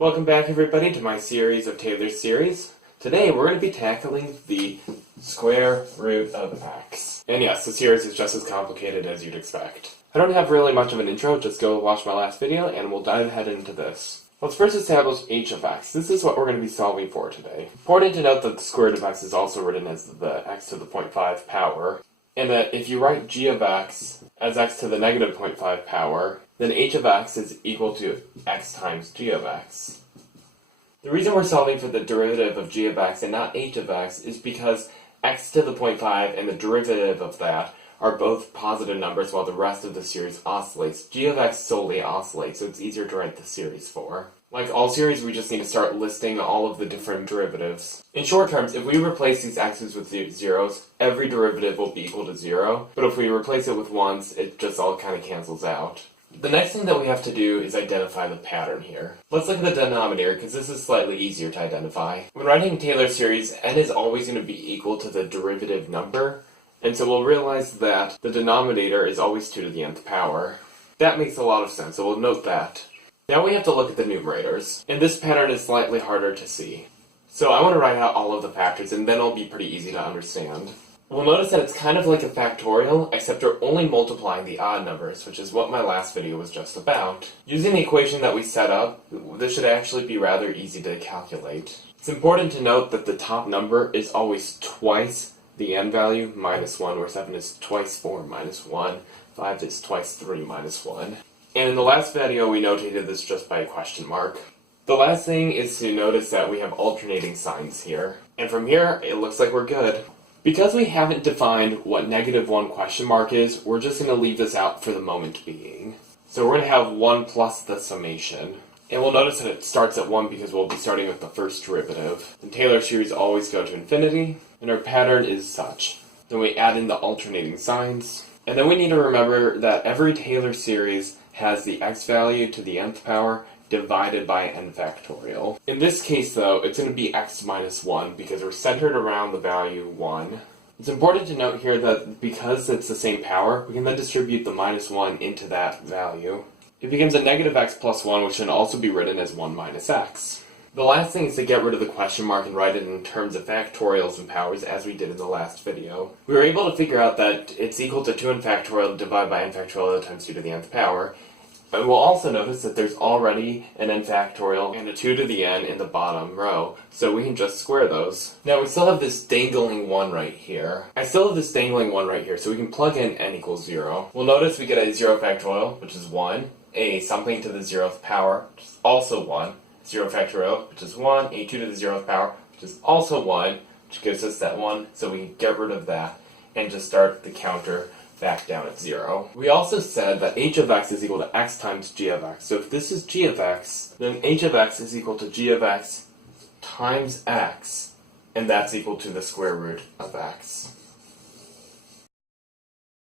Welcome back everybody to my series of Taylor's series. Today we're going to be tackling the square root of x. And yes, the series is just as complicated as you'd expect. I don't have really much of an intro, just go watch my last video and we'll dive ahead into this. Let's first establish h of x. This is what we're going to be solving for today. Important to note that the square root of x is also written as the x to the 0.5 power, and that if you write g of x as x to the negative 0.5 power, then h of x is equal to x times g of x. The reason we're solving for the derivative of g of x and not h of x is because x to the 0.5 and the derivative of that are both positive numbers while the rest of the series oscillates. G of x solely oscillates, so it's easier to write the series for. Like all series, we just need to start listing all of the different derivatives. In short terms, if we replace these x's with zeros, every derivative will be equal to 0, but if we replace it with 1s, it just all kind of cancels out. The next thing that we have to do is identify the pattern here. Let's look at the denominator, because this is slightly easier to identify. When writing Taylor's series, n is always going to be equal to the derivative number, and so we'll realize that the denominator is always 2 to the nth power. That makes a lot of sense, so we'll note that. Now we have to look at the numerators, and this pattern is slightly harder to see. So I want to write out all of the factors, and then it'll be pretty easy to understand. We'll notice that it's kind of like a factorial, except we're only multiplying the odd numbers, which is what my last video was just about. Using the equation that we set up, this should actually be rather easy to calculate. It's important to note that the top number is always twice the n value minus 1, where 7 is twice 4 minus 1, 5 is twice 3 minus 1. And in the last video, we notated this just by a question mark. The last thing is to notice that we have alternating signs here. And from here, it looks like we're good. Because we haven't defined what -1 question mark is, we're just going to leave this out for the moment being. So we're going to have 1 plus the summation. And we'll notice that it starts at 1 because we'll be starting with the first derivative. And Taylor series always go to infinity, and our pattern is such. Then we add in the alternating signs. And then we need to remember that every Taylor series has the x value to the nth power divided by n factorial. In this case, though, it's going to be x minus 1 because we're centered around the value 1. It's important to note here that because it's the same power, we can then distribute the minus 1 into that value. It becomes a negative x plus 1, which can also be written as 1 minus x. The last thing is to get rid of the question mark and write it in terms of factorials and powers as we did in the last video. We were able to figure out that it's equal to 2n factorial divided by n factorial times 2 to the nth power. And we'll also notice that there's already an n factorial and a 2 to the n in the bottom row, so we can just square those. Now we still have this dangling 1 right here. I still have this dangling 1 right here, so we can plug in n equals 0. We'll notice we get a 0 factorial, which is 1, a something to the 0th power, which is also 1, 0 factorial, which is 1, a 2 to the 0th power, which is also 1, which gives us that 1, so we can get rid of that and just start the counter back down at 0. We also said that h of x is equal to x times g of x. So if this is g of x, then h of x is equal to g of x times x, and that's equal to the square root of x.